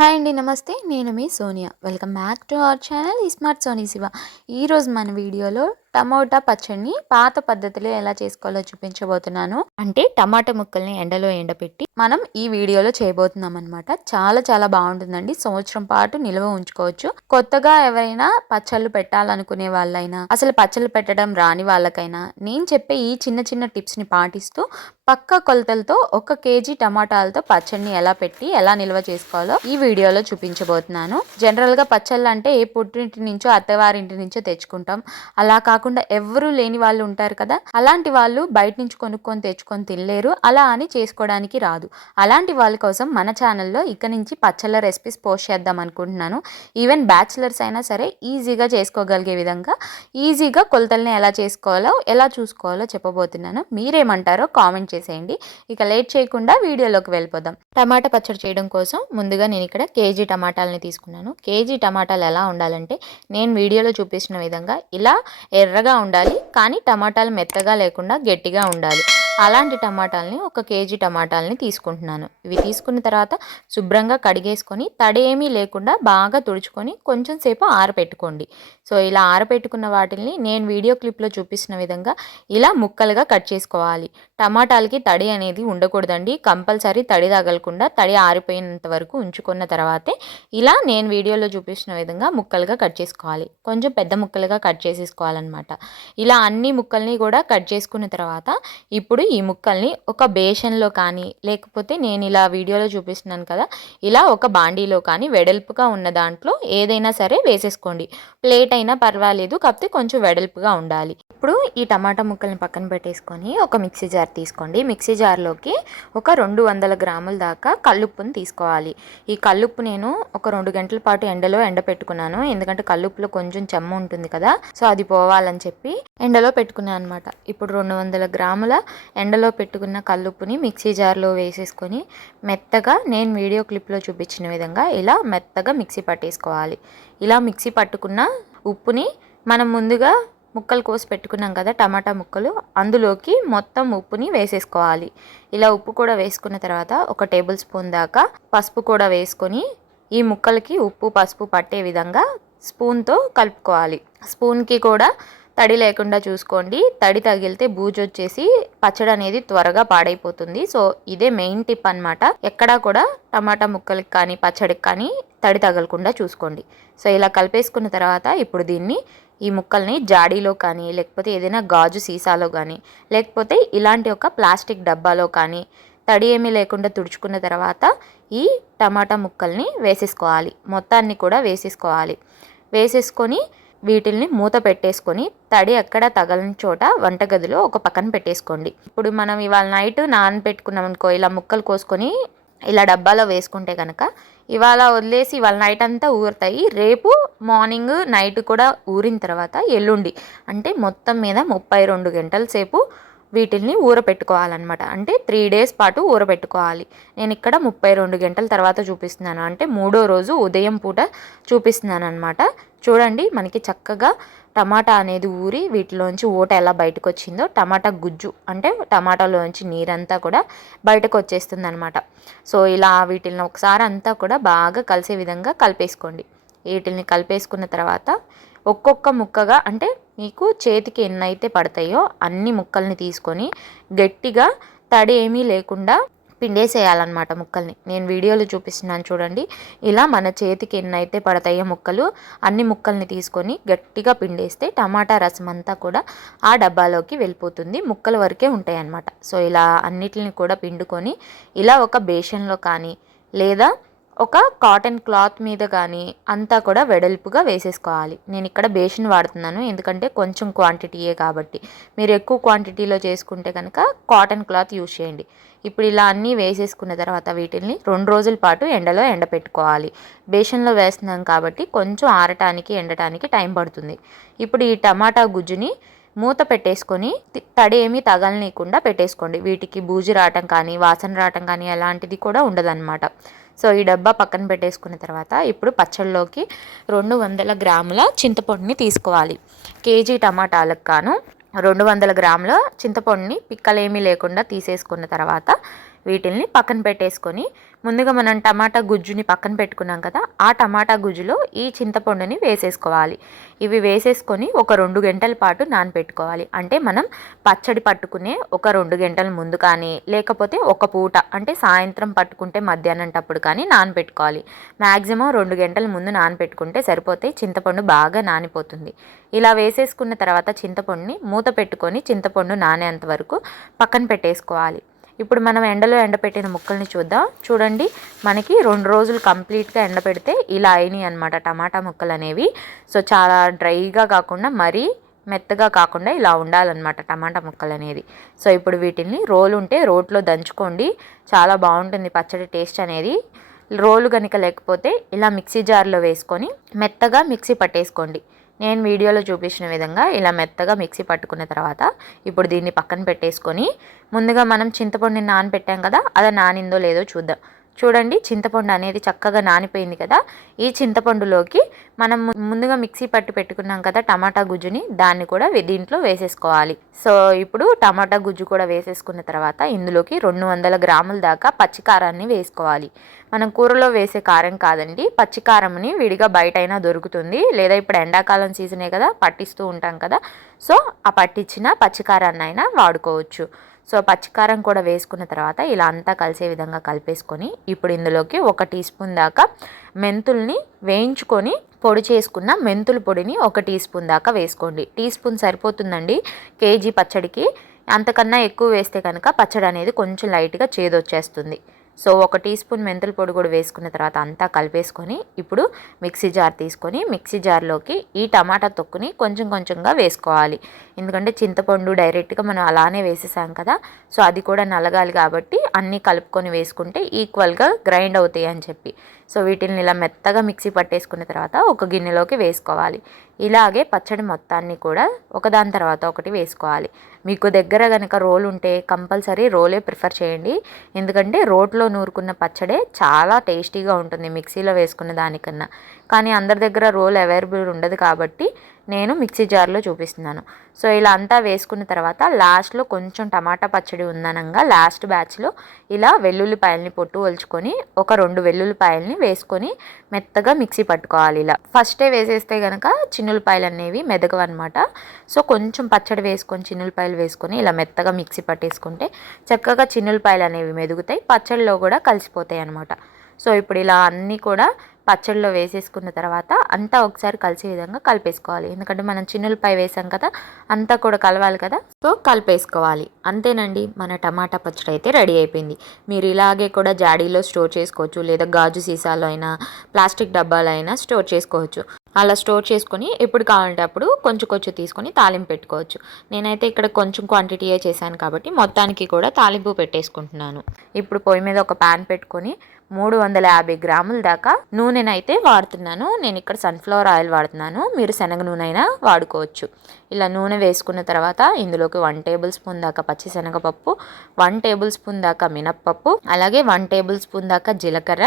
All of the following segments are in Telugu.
హాయ్ అండి నమస్తే. నేను మీ Sonia. Welcome back to our channel ఈ స్మార్ట్ సోనీ శివ. ఈరోజు మన వీడియోలో టమోటా పచ్చడిని పాత పద్ధతిలో ఎలా చేసుకోవాలో చూపించబోతున్నాను. అంటే టమాటా ముక్కల్ని ఎండలో ఎండపెట్టి మనం ఈ వీడియోలో చేయబోతున్నాం అనమాట చాలా చాలా బాగుంటుందండి. సంవత్సరం పాటు నిల్వ ఉంచుకోవచ్చు. కొత్తగా ఎవరైనా పచ్చళ్ళు పెట్టాలనుకునే వాళ్ళైనా అసలు పచ్చళ్ళు పెట్టడం రాని వాళ్ళకైనా నేను చెప్పే ఈ చిన్న చిన్న టిప్స్ని పాటిస్తూ పక్క కొలతలతో ఒక కేజీ టమాటాలతో పచ్చడిని ఎలా పెట్టి ఎలా నిల్వ చేసుకోవాలో ఈ వీడియోలో చూపించబోతున్నాను. జనరల్గా పచ్చళ్ళు అంటే ఏ పుట్టింటి నుంచో అత్తవారింటి నుంచో తెచ్చుకుంటాం. అలా కాకుండా కాకుండా ఎవరూ లేని వాళ్ళు ఉంటారు కదా అలాంటి వాళ్ళు బయట నుంచి కొనుక్కొని తెచ్చుకొని తినలేరు. అలా అని చేసుకోవడానికి రాదు. అలాంటి వాళ్ళ కోసం మన ఛానల్లో ఇక నుంచి పచ్చళ్ళ రెసిపీస్ పోస్ట్ చేద్దాం అనుకుంటున్నాను. ఈవెన్ బ్యాచిలర్స్ అయినా సరే ఈజీగా చేసుకోగలిగే విధంగా ఈజీగా కొలతల్ని ఎలా చేసుకోవాలో ఎలా చూసుకోవాలో చెప్పబోతున్నాను. మీరేమంటారో కామెంట్ చేసేయండి. ఇక లేట్ చేయకుండా వీడియోలోకి వెళ్ళిపోదాం. టమాటా పచ్చడి చేయడం కోసం ముందుగా నేను ఇక్కడ కేజీ టమాటాలని తీసుకున్నాను. కేజీ టమాటాలు ఎలా ఉండాలంటే నేను వీడియోలో చూపిస్తున్న విధంగా ఇలా ఎర్రగా ఉండాలి కానీ టమాటాలు మెత్తగా లేకుండా గట్టిగా ఉండాలి. అలాంటి టమాటాలని ఒక కేజీ టమాటాలని తీసుకుంటున్నాను. ఇవి తీసుకున్న తర్వాత శుభ్రంగా కడిగేసుకొని తడి ఏమీ లేకుండా బాగా తుడుచుకొని కొంచెం సేపు ఆరపెట్టుకోండి. సో ఇలా ఆరపెట్టుకున్న వాటిని నేను వీడియో క్లిప్లో చూపిస్తున్న విధంగా ఇలా ముక్కలుగా కట్ చేసుకోవాలి. టమాటాలకి తడి అనేది ఉండకూడదండి. కంపల్సరీ తడి తగలకుండా తడి ఆరిపోయినంత వరకు ఉంచుకున్న తర్వాతే ఇలా నేను వీడియోలో చూపిస్తున్న విధంగా ముక్కలుగా కట్ చేసుకోవాలి. కొంచెం పెద్ద ముక్కలుగా కట్ చేసేసుకోవాలన్నమాట. ఇలా అన్ని ముక్కల్ని కూడా కట్ చేసుకున్న తర్వాత ఇప్పుడు ఈ ముక్కల్ని ఒక బేషన్లో కానీ లేకపోతే నేను ఇలా వీడియోలో చూపిస్తున్నాను కదా ఇలా ఒక బాండీలో కానీ వెడల్పుగా ఉన్న దాంట్లో ఏదైనా సరే వేసేసుకోండి. ప్లేట్ అయినా పర్వాలేదు కాకపోతే కొంచెం వెడల్పుగా ఉండాలి. ఇప్పుడు ఈ టమాటా ముక్కల్ని పక్కన పెట్టేసుకొని ఒక మిక్సీ జార్ తీసుకోండి. మిక్సీ జార్లోకి ఒక రెండు వందల గ్రాముల దాకా కల్లుప్పుని తీసుకోవాలి. ఈ కల్లుప్పు నేను ఒక రెండు గంటల పాటు ఎండలో ఎండ పెట్టుకున్నాను ఎందుకంటే కల్లుప్పులో కొంచెం చెమ్మ ఉంటుంది కదా సో అది పోవాలని చెప్పి ఎండలో పెట్టుకున్నాను అనమాట ఇప్పుడు రెండు వందల గ్రాముల ఎండలో పెట్టుకున్న కల్లుప్పుని మిక్సీ జార్లో వేసేసుకొని మెత్తగా నేను వీడియో క్లిప్లో చూపించిన విధంగా ఇలా మెత్తగా మిక్సీ పట్టేసుకోవాలి. ఇలా మిక్సీ పట్టుకున్న ఉప్పుని మనం ముందుగా ముక్కలు కోసి పెట్టుకున్నాం కదా టమాటా ముక్కలు అందులోకి మొత్తం ఉప్పుని వేసేసుకోవాలి. ఇలా ఉప్పు కూడా వేసుకున్న తర్వాత ఒక టేబుల్ స్పూన్ దాకా పసుపు కూడా వేసుకొని ఈ ముక్కలకి ఉప్పు పసుపు పట్టే విధంగా స్పూన్తో కలుపుకోవాలి. స్పూన్కి కూడా తడి లేకుండా చూసుకోండి. తడి తగిలితే బూజు వచ్చేసి పచ్చడి అనేది త్వరగా పాడైపోతుంది. సో ఇదే మెయిన్ టిప్ అనమాట ఎక్కడా కూడా టమాటా ముక్కలకి కానీ పచ్చడికి కానీ తడి తగలకుండా చూసుకోండి. సో ఇలా కలిపేసుకున్న తర్వాత ఇప్పుడు దీన్ని ఈ ముక్కల్ని జాడీలో కానీ లేకపోతే ఏదైనా గాజు సీసాలో కానీ లేకపోతే ఇలాంటి ఒక ప్లాస్టిక్ డబ్బాలో కానీ తడి ఏమీ లేకుండా తుడుచుకున్న తర్వాత ఈ టమాటా ముక్కల్ని వేసేసుకోవాలి. మొత్తాన్ని కూడా వేసేసుకోవాలి. వేసేసుకొని వీటిల్ని మూత పెట్టేసుకొని తడి ఎక్కడ తగలని చోట వంటగదిలో ఒక పక్కన పెట్టేసుకోండి. ఇప్పుడు మనం ఇవాళ నైట్ నానబెట్టుకున్నాం అనుకో ఇలా ముక్కలు కోసుకొని ఇలా డబ్బాలో వేసుకుంటే కనుక ఇవాళ వదిలేసి ఇవాళ నైట్ అంతా ఊరుతాయి. రేపు మార్నింగ్ నైట్ కూడా ఊరిన తర్వాత ఎల్లుండి అంటే మొత్తం మీద ముప్పై రెండు గంటల సేపు వీటిల్ని ఊరపెట్టుకోవాలన్నమాట. అంటే త్రీ డేస్ పాటు ఊరపెట్టుకోవాలి. నేను ఇక్కడ ముప్పై రెండు గంటల తర్వాత చూపిస్తున్నాను. అంటే మూడో రోజు ఉదయం పూట చూపిస్తున్నాను అనమాట చూడండి మనకి చక్కగా టమాటా అనేది ఊరి వీటిలోంచి ఊట ఎలా బయటకు వచ్చిందో టమాటా గుజ్జు అంటే టమాటాలోంచి నీరంతా కూడా బయటకు వచ్చేస్తుంది అనమాట సో ఇలా వీటిని ఒకసారి అంతా కూడా బాగా కలిసే విధంగా కలిపేసుకోండి. వీటిని కలిపేసుకున్న తర్వాత ఒక్కొక్క ముక్కగా అంటే మీకు చేతికి ఎన్నైతే పడతాయో అన్ని ముక్కల్ని తీసుకొని గట్టిగా తడి ఏమీ లేకుండా పిండేసేయాలన్నమాట ముక్కల్ని. నేను వీడియోలో చూపిస్తున్నాను చూడండి. ఇలా మన చేతికి ఎన్నైతే పడతాయో ముక్కలు అన్ని ముక్కల్ని తీసుకొని గట్టిగా పిండేస్తే టమాటా రసం అంతా కూడా ఆ డబ్బాలోకి వెళ్ళిపోతుంది. ముక్కల వరకే ఉంటాయి అన్నమాట సో ఇలా అన్నిటిని కూడా పిండుకొని ఇలా ఒక బేషన్లో కానీ లేదా ఒక కాటన్ క్లాత్ మీద కానీ అంతా కూడా వెడల్పుగా వేసేసుకోవాలి. నేను ఇక్కడ బేషన్ వాడుతున్నాను. ఎందుకంటే కొంచెం క్వాంటిటీయే కాబట్టి. మీరు ఎక్కువ క్వాంటిటీలో చేసుకుంటే కనుక కాటన్ క్లాత్ యూజ్ చేయండి. ఇప్పుడు ఇలా అన్నీ వేసేసుకున్న తర్వాత వీటిని రెండు రోజుల పాటు ఎండలో ఎండపెట్టుకోవాలి. బేషన్లో వేస్తున్నాం కాబట్టి కొంచెం ఆరటానికి ఎండటానికి టైం పడుతుంది. ఇప్పుడు ఈ టమాటా గుజ్జుని మూత పెట్టేసుకొని తడి ఏమీ తగలనీయకుండా పెట్టేసుకోండి. వీటికి బూజు రావటం కానీ వాసన రావటం కానీ అలాంటిది కూడా ఉండదన్నమాట. సో ఈ డబ్బా పక్కన పెట్టేసుకున్న తర్వాత ఇప్పుడు పచ్చళ్ళలోకి రెండు వందల గ్రాముల చింతపండుని తీసుకోవాలి. కేజీ టమాటాలకు కాను రెండు వందల గ్రాముల చింతపండుని పిక్కలేమీ లేకుండా తీసేసుకున్న తర్వాత వీటిల్ని పక్కన పెట్టేసుకొని ముందుగా మనం టమాటా గుజ్జుని పక్కన పెట్టుకున్నాం కదా ఆ టమాటా గుజ్జులో ఈ చింతపండుని వేసేసుకోవాలి. ఇవి వేసేసుకొని ఒక రెండు గంటల పాటు నానబెట్టుకోవాలి. అంటే మనం పచ్చడి పట్టుకునే ఒక రెండు గంటల ముందు కానీ లేకపోతే ఒక పూట అంటే సాయంత్రం పట్టుకుంటే మధ్యాహ్నం టప్పుడు కానీ నానబెట్టుకోవాలి. మ్యాక్సిమం రెండు గంటల ముందు నానబెట్టుకుంటే సరిపోతే చింతపండు బాగా నానిపోతుంది. ఇలా వేసేసుకున్న తర్వాత చింతపండుని మూత పెట్టుకొని చింతపండు నానేంత వరకు పక్కన పెట్టేసుకోవాలి. ఇప్పుడు మనం ఎండలో ఎండపెట్టిన ముక్కల్ని చూద్దాం. చూడండి మనకి రెండు రోజులు కంప్లీట్గా ఎండపెడితే ఇలా అయినాయి అనమాట టమాటా ముక్కలు అనేవి. సో చాలా డ్రైగా కాకుండా మరీ మెత్తగా కాకుండా ఇలా ఉండాలన్నమాట టమాటా ముక్కలు అనేది. సో ఇప్పుడు వీటిని రోలు ఉంటే రోట్లో దంచుకోండి. చాలా బాగుంటుంది పచ్చడి టేస్ట్ అనేది. రోలు కనుక లేకపోతే ఇలా మిక్సీ జార్లో వేసుకొని మెత్తగా మిక్సీ పట్టేసుకోండి. నేను వీడియోలో చూపించిన విధంగా ఇలా మెత్తగా మిక్సీ పట్టుకున్న తర్వాత ఇప్పుడు దీన్ని పక్కన పెట్టేసుకొని ముందుగా మనం చింతపండుని నానబెట్టాం కదా అది నానిందో లేదో చూద్దాం. చూడండి చింతపండు అనేది చక్కగా నానిపోయింది కదా. ఈ చింతపండులోకి మనం ముందుగా మిక్సీ పట్టి పెట్టుకున్నాం కదా టమాటా గుజ్జుని దాన్ని కూడా దీంట్లో వేసేసుకోవాలి. సో ఇప్పుడు టమాటా గుజ్జు కూడా వేసేసుకున్న తర్వాత ఇందులోకి రెండు వందల గ్రాముల దాకా పచ్చికారాన్ని వేసుకోవాలి. మనం కూరలో వేసే కారం కాదండి పచ్చికారంని విడిగా బయట అయినా దొరుకుతుంది. లేదా ఇప్పుడు ఎండాకాలం సీజనే కదా పట్టిస్తూ ఉంటాం కదా. సో ఆ పట్టించిన పచ్చికారాన్ని అయినా వాడుకోవచ్చు. సో పచ్చికారం కూడా వేసుకున్న తర్వాత ఇలా అంతా కలిసే విధంగా కలిపేసుకొని ఇప్పుడు ఇందులోకి ఒక టీ స్పూన్ దాకా మెంతుల్ని వేయించుకొని పొడి చేసుకున్న మెంతుల పొడిని ఒక టీ స్పూన్ దాకా వేసుకోండి. టీ స్పూన్ సరిపోతుందండి కేజీ పచ్చడికి. అంతకన్నా ఎక్కువ వేస్తే కనుక పచ్చడి అనేది కొంచెం లైట్గా చేదొచ్చేస్తుంది. సో ఒక టీ స్పూన్ మెంతుల పొడి కూడా వేసుకున్న తర్వాత అంతా కలిపేసుకొని ఇప్పుడు మిక్సీ జార్ తీసుకొని మిక్సీ జార్లోకి ఈ టమాటా తొక్కుని కొంచెం కొంచెంగా వేసుకోవాలి. ఎందుకంటే చింతపండు డైరెక్ట్గా మనం అలానే వేసేసాం కదా సో అది కూడా నలగాలి కాబట్టి అన్నీ కలుపుకొని వేసుకుంటే ఈక్వల్గా గ్రైండ్ అవుతాయి అని చెప్పి. సో వీటిని ఇలా మెత్తగా మిక్సీ పట్టేసుకున్న తర్వాత ఒక గిన్నెలోకి వేసుకోవాలి. ఇలాగే పచ్చడి మొత్తాన్ని కూడా ఒకదాని తర్వాత ఒకటి వేసుకోవాలి. మీకు దగ్గర కనుక రోల్ ఉంటే కంపల్సరీ రోలే ప్రిఫర్ చేయండి. ఎందుకంటే రోట్లో నూరుకున్న పచ్చడే చాలా టేస్టీగా ఉంటుంది మిక్సీలో వేసుకున్న దానికన్నా. కానీ అందరి దగ్గర రోల్ అవైలబుల్ ఉండదు కాబట్టి నేను మిక్సీ జార్లో చూపిస్తున్నాను. సో ఇలా అంతా వేసుకున్న తర్వాత లాస్ట్లో కొంచెం టమాటా పచ్చడి ఉందనంగా లాస్ట్ బ్యాచ్లో ఇలా వెల్లుల్లిపాయల్ని పొట్టు ఒలుచుకొని ఒక రెండు వెల్లుల్లిపాయల్ని వేసుకొని మెత్తగా మిక్సీ పట్టుకోవాలి ఇలా. ఫస్టే వేసేస్తే కనుక చిన్నులపాయలు అనేవి మెదగవన్నమాట. సో కొంచెం పచ్చడి వేసుకొని చిన్నులపాయలు వేసుకొని ఇలా మెత్తగా మిక్సీ పట్టేసుకుంటే చక్కగా చిన్నులపాయలు అనేవి మెదుగుతాయి పచ్చడిలో కూడా కలిసిపోతాయి అనమాట సో ఇప్పుడు ఇలా అన్నీ కూడా పచ్చడిలో వేసేసుకున్న తర్వాత అంతా ఒకసారి కలిసే విధంగా కలిపేసుకోవాలి. ఎందుకంటే మనం చిన్నులపై వేసాం కదా అంతా కూడా కలవాలి కదా. సో కలిపేసుకోవాలి. అంతేనండి మన టమాటా పచ్చడి అయితే రెడీ అయిపోయింది. మీరు ఇలాగే కూడా జాడీలో స్టోర్ చేసుకోవచ్చు లేదా గాజు సీసాలో అయినా ప్లాస్టిక్ డబ్బాలో అయినా స్టోర్ చేసుకోవచ్చు. అలా స్టోర్ చేసుకొని ఎప్పుడు కావాలంటే అప్పుడు కొంచెం కొంచెం తీసుకొని తాలింపు పెట్టుకోవచ్చు. నేనైతే ఇక్కడ కొంచెం క్వాంటిటీయే చేశాను కాబట్టి మొత్తానికి కూడా తాలింపు పెట్టేసుకుంటున్నాను. ఇప్పుడు పొయ్యి మీద ఒక ప్యాన్ పెట్టుకొని మూడు వందల యాభై గ్రాముల దాకా నూనెనైతే వాడుతున్నాను. నేను ఇక్కడ సన్ఫ్లవర్ ఆయిల్ వాడుతున్నాను. మీరు శనగ నూనె అయినా వాడుకోవచ్చు. ఇలా నూనె వేసుకున్న తర్వాత ఇందులోకి వన్ టేబుల్ స్పూన్ దాకా పచ్చిశనగపప్పు వన్ టేబుల్ స్పూన్ దాకా మినప్పప్పు అలాగే వన్ టేబుల్ స్పూన్ దాకా జీలకర్ర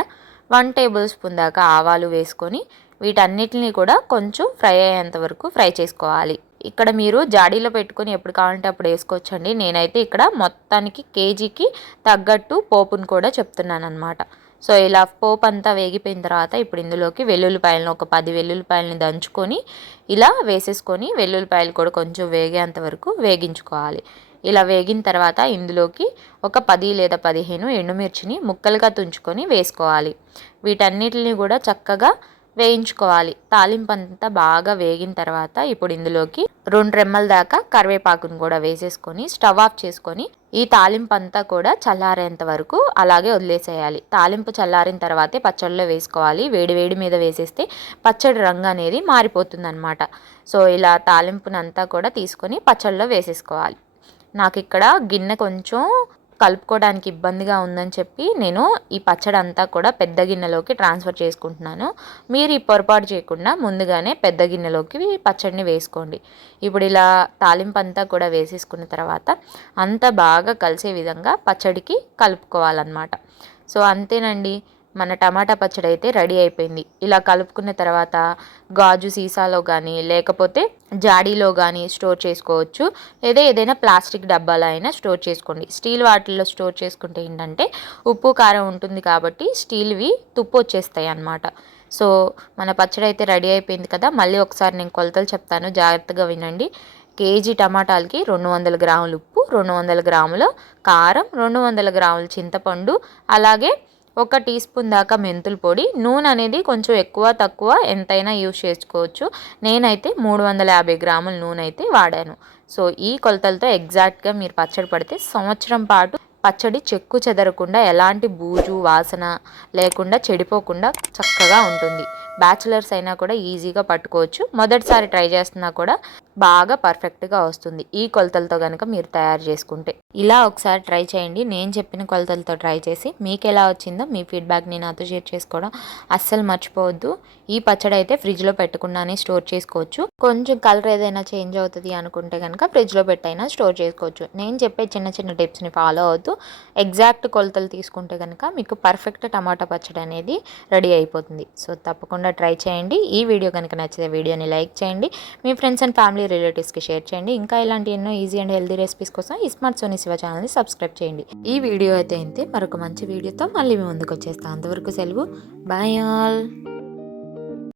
వన్ టేబుల్ స్పూన్ దాకా ఆవాలు వేసుకొని వీటన్నిటిని కూడా కొంచెం ఫ్రై అయ్యేంత వరకు ఫ్రై చేసుకోవాలి. ఇక్కడ మీరు జాడీలో పెట్టుకొని ఎప్పుడు కావాలంటే అప్పుడు వేసుకోవచ్చండి. నేనైతే ఇక్కడ మొత్తానికి కేజీకి తగ్గట్టు పోపును కూడా చెప్తున్నాను అనమాట సో ఇలా పోపు అంతా వేగిపోయిన తర్వాత ఇప్పుడు ఇందులోకి వెల్లుల్లిపాయలను ఒక పది వెల్లుల్లిపాయలని దంచుకొని ఇలా వేసేసుకొని వెల్లుల్లిపాయలు కూడా కొంచెం వేగేంత వరకు వేగించుకోవాలి. ఇలా వేగిన తర్వాత ఇందులోకి ఒక పది లేదా పదిహేను ఎండుమిర్చిని ముక్కలుగా తుంచుకొని వేసుకోవాలి. వీటన్నిటిని కూడా చక్కగా వేయించుకోవాలి. తాలింపు అంతా బాగా వేగిన తర్వాత ఇప్పుడు ఇందులోకి రెండు రెమ్మల దాకా కరివేపాకును కూడా వేసేసుకొని స్టవ్ ఆఫ్ చేసుకొని ఈ తాలింపు అంతా కూడా చల్లారేంత వరకు అలాగే వదిలేసేయాలి. తాలింపు చల్లారిన తర్వాతే పచ్చడిలో వేసుకోవాలి. వేడి వేడి మీద వేసేస్తే పచ్చడి రంగు అనేది మారిపోతుందన్నమాట. సో ఇలా తాలింపునంతా కూడా తీసుకొని పచ్చడిలో వేసేసుకోవాలి. నాకు ఇక్కడ గిన్నె కొంచెం కలుపుకోవడానికి ఇబ్బందిగా ఉందని చెప్పి నేను ఈ పచ్చడి అంతా కూడా పెద్ద గిన్నెలోకి ట్రాన్స్ఫర్ చేసుకుంటున్నాను. మీరు ఈ పొరపాటు చేయకుండా ముందుగానే పెద్ద గిన్నెలోకి పచ్చడిని వేసుకోండి. ఇప్పుడు ఇలా తాలింపు అంతా కూడా వేసేసుకున్న తర్వాత అంతా బాగా కలిసే విధంగా పచ్చడికి కలుపుకోవాలన్నమాట. సో అంతేనండి. మన టమాటా పచ్చడి అయితే రెడీ అయిపోయింది. ఇలా కలుపుకున్న తర్వాత గాజు సీసాలో కానీ లేకపోతే జాడీలో కానీ స్టోర్ చేసుకోవచ్చు. ఏదో ఏదైనా ప్లాస్టిక్ డబ్బాలో అయినా స్టోర్ చేసుకోండి. స్టీల్ వాటిల్లో స్టోర్ చేసుకుంటే ఏంటంటే ఉప్పు కారం ఉంటుంది కాబట్టి స్టీల్వి తుప్పు వచ్చేస్తాయి అన్నమాట. సో మన పచ్చడి అయితే రెడీ అయిపోయింది కదా మళ్ళీ ఒకసారి నేను కొలతలు చెప్తాను. జాగ్రత్తగా వినండి. కేజీ టమాటాలకి రెండు వందల గ్రాములు ఉప్పు రెండు వందల గ్రాముల కారం రెండు వందల గ్రాముల చింతపండు అలాగే ఒక టీ స్పూన్ దాకా మెంతుల పొడి. నూనె అనేది కొంచెం ఎక్కువ తక్కువ ఎంతైనా యూజ్ చేసుకోవచ్చు. నేనైతే మూడు వందల యాభై గ్రాముల నూనె అయితే వాడాను. సో ఈ కొలతలతో ఎగ్జాక్ట్గా మీరు పచ్చడి పడితే సంవత్సరం పాటు పచ్చడి చెక్కు చెదరకుండా ఎలాంటి బూజు వాసన లేకుండా చెడిపోకుండా చక్కగా ఉంటుంది. బ్యాచిలర్స్ అయినా కూడా ఈజీగా పట్టుకోవచ్చు. మొదటిసారి ట్రై చేస్తున్నా కూడా బాగా పర్ఫెక్ట్గా వస్తుంది. ఈ కొలతలతో కనుక మీరు తయారు చేసుకుంటే. ఇలా ఒకసారి ట్రై చేయండి. నేను చెప్పిన కొలతలతో ట్రై చేసి మీకు ఎలా వచ్చిందో మీ ఫీడ్బ్యాక్ని నాతో షేర్ చేసుకోవడం అస్సలు మర్చిపోవద్దు. ఈ పచ్చడి అయితే ఫ్రిడ్జ్లో పెట్టుకున్నానే స్టోర్ చేసుకోవచ్చు. కొంచెం కలర్ ఏదైనా చేంజ్ అవుతుంది అనుకుంటే కనుక ఫ్రిడ్జ్లో పెట్టైనా స్టోర్ చేసుకోవచ్చు. నేను చెప్పే చిన్న చిన్న టిప్స్ని ఫాలో అవుతూ ఎగ్జాక్ట్ కొలతలు తీసుకుంటే కనుక మీకు పర్ఫెక్ట్ టమాటా పచ్చడి అనేది రెడీ అయిపోతుంది. సో తప్పకుండా ట్రై చేయండి. ఈ వీడియో కనుక నచ్చితే వీడియోని లైక్ చేయండి. మీ ఫ్రెండ్స్ అండ్ ఫ్యామిలీ రిలేటివ్స్కి షేర్ చేయండి. ఇంకా ఇలాంటి ఎన్నో ఈజీ అండ్ హెల్దీ రెసిపీస్ కోసం ఈ స్మార్ట్ సోనీ శివ ఛానల్ని సబ్స్క్రైబ్ చేయండి. ఈ వీడియో అయితే ఇంతే. మరొక మంచి వీడియోతో మళ్ళీ మీ ముందుకు వచ్చేస్తాం. అంతవరకు సెలవు. Bye all.